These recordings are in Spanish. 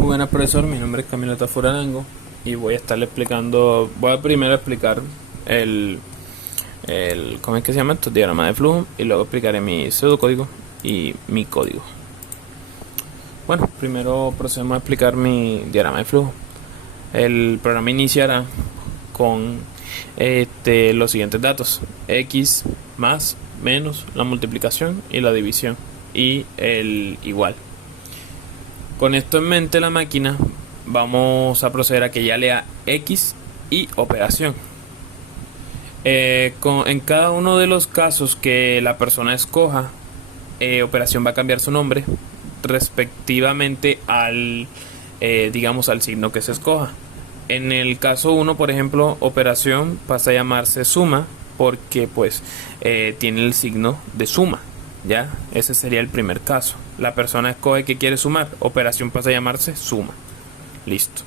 Muy buenas, profesor, mi nombre es Camilo Tafuranango y voy a estarle explicando, voy a primero explicar ¿cómo es que se llama esto? Diagrama de flujo, y luego explicaré mi pseudocódigo y mi código. Bueno, primero procedemos a explicar mi diagrama de flujo. El programa iniciará con los siguientes datos: x más, menos, la multiplicación y la división, y el igual. Con esto en mente, la máquina vamos a proceder a que ya lea x y operación. En cada uno de los casos que la persona escoja, operación va a cambiar su nombre respectivamente al al signo que se escoja. En el caso 1, por ejemplo, operación pasa a llamarse suma porque pues tiene el signo de suma. Ya, ese sería el primer caso. La persona escoge que quiere sumar, operación pasa a llamarse suma. Listo.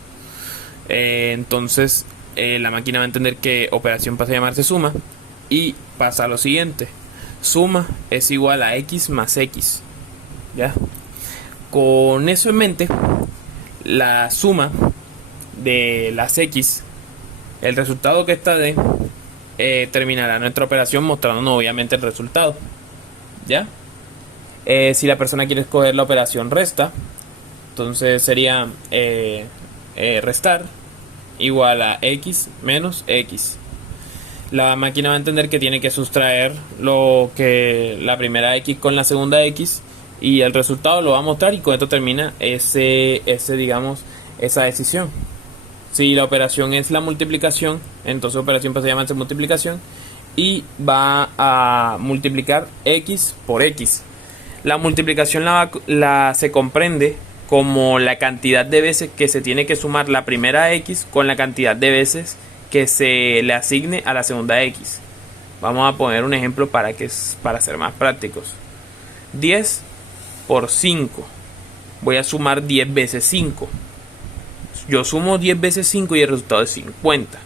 Entonces la máquina va a entender que operación pasa a llamarse suma y pasa a lo siguiente: suma es igual a x más x. Ya, con eso en mente, la suma de las x, el resultado que esta dé, terminará nuestra operación mostrándonos obviamente el resultado. ¿Ya? Si la persona quiere escoger la operación resta, entonces sería restar igual a x menos x. La máquina va a entender que tiene que sustraer la primera x con la segunda x, y el resultado lo va a mostrar, y con esto termina esa decisión. Si la operación es la multiplicación, entonces operación pasa a llamarse multiplicación y va a multiplicar x por x. La multiplicación se comprende como la cantidad de veces que se tiene que sumar la primera x con la cantidad de veces que se le asigne a la segunda x. Vamos a poner un ejemplo para ser más prácticos. 10 por 5. Voy a sumar 10 veces 5. Yo sumo 10 veces 5 y el resultado es 50.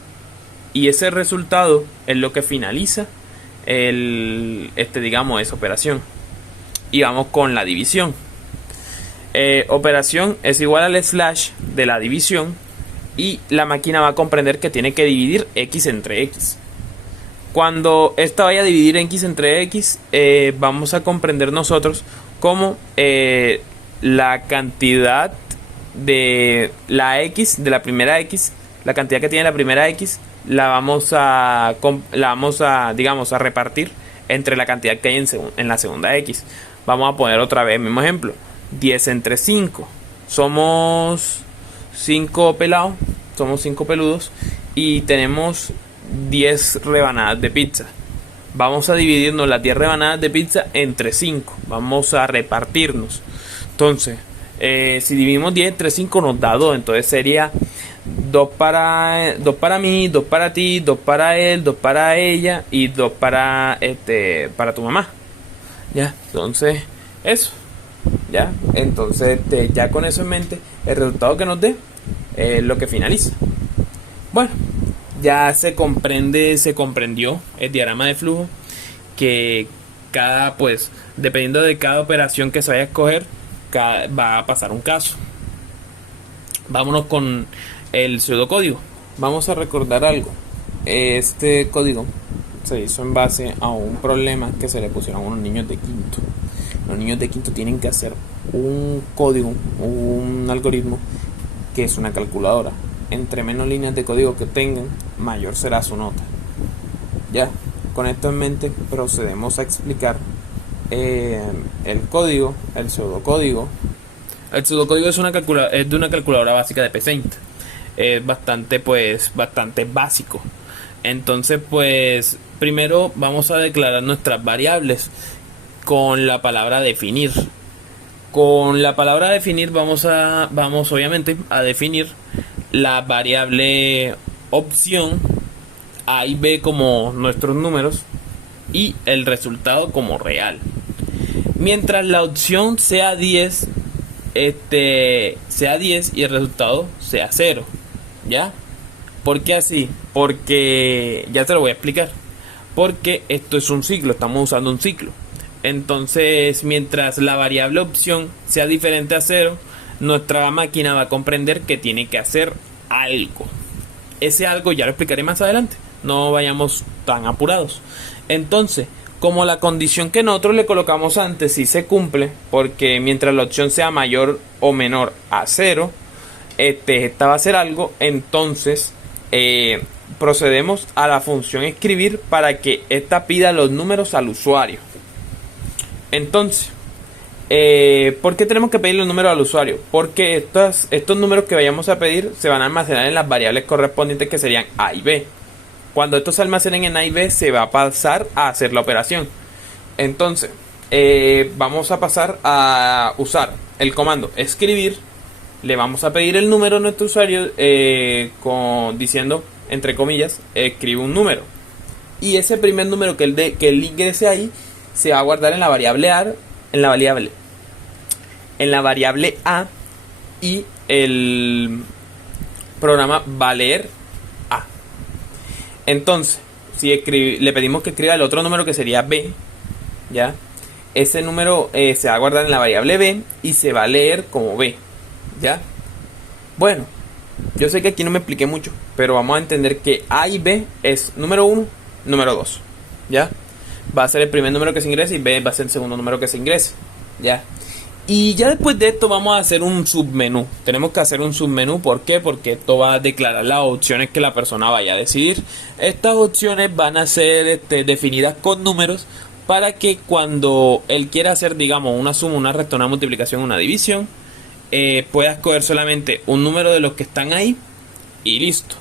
Y ese resultado es lo que finaliza esa operación. Y vamos con la división. Operación es igual al slash de la división, y la máquina va a comprender que tiene que dividir x entre x. Cuando esta vaya a dividir x entre x, vamos a comprender nosotros como la cantidad de la x, de la primera x, la cantidad que tiene la primera x, la vamos a repartir entre la cantidad que hay en la segunda x. Vamos a poner otra vez el mismo ejemplo: 10 entre 5. Somos 5 pelados, somos 5 peludos, y tenemos 10 rebanadas de pizza. Vamos a dividirnos las 10 rebanadas de pizza entre 5. Vamos a repartirnos. Entonces, si dividimos 10 entre 5 nos da 2. Entonces sería 2 para mí, 2 para ti, 2 para él, 2 para ella y 2 para tu mamá. Ya, entonces eso. Ya, entonces ya con eso en mente, el resultado que nos dé es lo que finaliza. Bueno, ya se comprendió el diagrama de flujo, que dependiendo de cada operación que se vaya a escoger, va a pasar un caso. Vámonos con el pseudocódigo. Vamos a recordar algo. Este código se hizo en base a un problema que se le pusieron a unos niños de quinto. Los niños de quinto tienen que hacer un código, un algoritmo que es una calculadora. Entre menos líneas de código que tengan, mayor será su nota. Ya, con esto en mente, procedemos a explicar el código, el pseudocódigo. El pseudocódigo es de una calculadora básica de Paint. Es bastante básico. Entonces, primero vamos a declarar nuestras variables con la palabra definir. Con la palabra definir vamos obviamente a definir la variable opción A y B como nuestros números y el resultado como real. Mientras la opción sea 10, sea 10 y el resultado sea 0. ¿Ya? ¿Por qué así? Porque ya te lo voy a explicar. Porque esto es un ciclo, estamos usando un ciclo. Entonces, mientras la variable opción sea diferente a 0, nuestra máquina va a comprender que tiene que hacer algo. Ese algo ya lo explicaré más adelante, no vayamos tan apurados. Entonces, como la condición que nosotros le colocamos antes sí se cumple, porque mientras la opción sea mayor o menor a 0, esta va a hacer algo, entonces procedemos a la función escribir para que esta pida los números al usuario. Entonces, ¿por qué tenemos que pedir los números al usuario? Porque estos números que vayamos a pedir se van a almacenar en las variables correspondientes, que serían A y B. Cuando estos se almacenen en A y B, se va a pasar a hacer la operación. Entonces, vamos a pasar a usar el comando escribir. Le vamos a pedir el número a nuestro usuario diciendo, entre comillas, escribe un número. Y ese primer número que él ingrese ahí se va a guardar en la variable A, y el programa va a leer A. Entonces, si le pedimos que escriba el otro número, que sería B, ¿ya? Ese número se va a guardar en la variable B y se va a leer como B, ¿ya? Bueno, yo sé que aquí no me expliqué mucho, pero vamos a entender que A y B es número 1, número 2, ¿ya? Va a ser el primer número que se ingrese y B va a ser el segundo número que se ingrese, ¿ya? Y ya después de esto vamos a hacer un submenú. Tenemos que hacer un submenú, ¿por qué? Porque esto va a declarar las opciones que la persona vaya a decidir. Estas opciones van a ser definidas con números para que cuando él quiera hacer, digamos, una suma, una resta, una multiplicación, una división, pueda escoger solamente un número de los que están ahí y listo.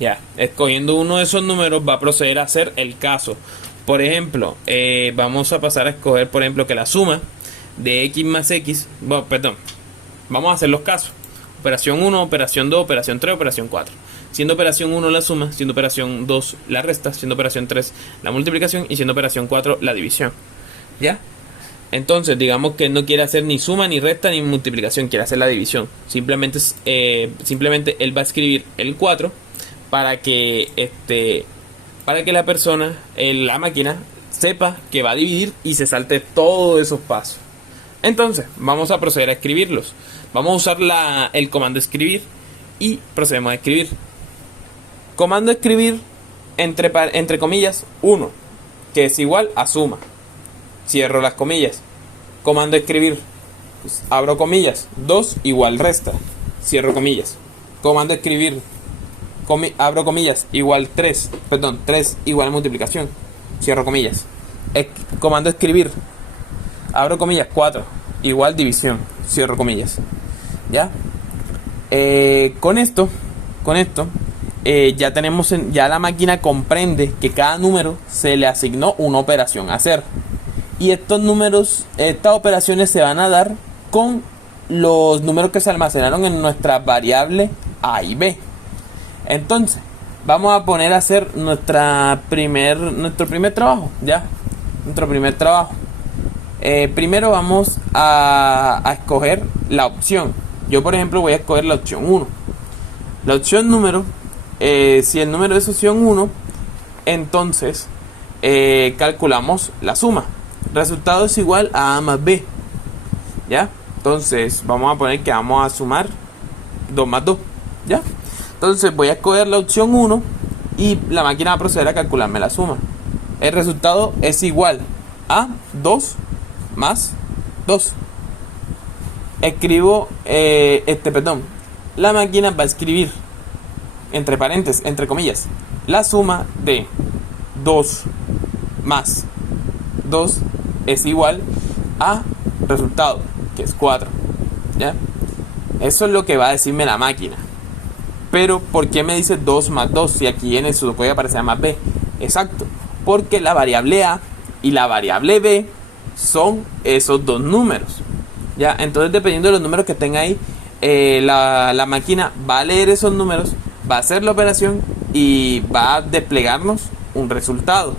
Ya, escogiendo uno de esos números va a proceder a hacer el caso. Por ejemplo, vamos a pasar a escoger, por ejemplo, que la suma de x más x, bueno, perdón, vamos a hacer los casos: operación 1, operación 2, operación 3, operación 4. Siendo operación 1 la suma, siendo operación 2 la resta, siendo operación 3 la multiplicación y siendo operación 4 la división. ¿Ya? Entonces, digamos que no quiere hacer ni suma, ni resta, ni multiplicación, quiere hacer la división. Simplemente él va a escribir el 4 para que la persona, la máquina, sepa que va a dividir y se salte todos esos pasos. Entonces, vamos a proceder a escribirlos. Vamos a usar el comando escribir y procedemos a escribir. Comando escribir, entre comillas, 1, que es igual a suma. Cierro las comillas. Comando escribir, pues, abro comillas, 2 igual resta. Cierro comillas. Comando escribir, abro comillas, igual 3. Perdón, 3 igual multiplicación. Cierro comillas. Comando escribir, abro comillas, 4 igual división. Cierro comillas. ¿Ya? Con esto ya la máquina comprende que cada número se le asignó una operación a hacer. Y estos números, estas operaciones se van a dar con los números que se almacenaron en nuestra variable A y B. Entonces, vamos a poner a hacer nuestro primer trabajo, ¿ya? Nuestro primer trabajo. Primero vamos a escoger la opción. Yo, por ejemplo, voy a escoger la opción 1. La opción número, si el número es opción 1, entonces calculamos la suma. Resultado es igual a A más B, ¿ya? Entonces vamos a poner que vamos a sumar 2 más 2, ¿ya? Entonces voy a escoger la opción 1 y la máquina va a proceder a calcularme la suma. El resultado es igual a 2 más 2. Escribo, la máquina va a escribir, entre paréntesis, entre comillas, la suma de 2 más 2 es igual a resultado, que es 4, ¿ya? Eso es lo que va a decirme la máquina. Pero, ¿por qué me dice 2 más 2 si aquí en el pseudocódigo aparece más B? Exacto, porque la variable A y la variable B son esos dos números, ¿ya? Entonces, dependiendo de los números que tenga ahí, la máquina va a leer esos números, va a hacer la operación y va a desplegarnos un resultado.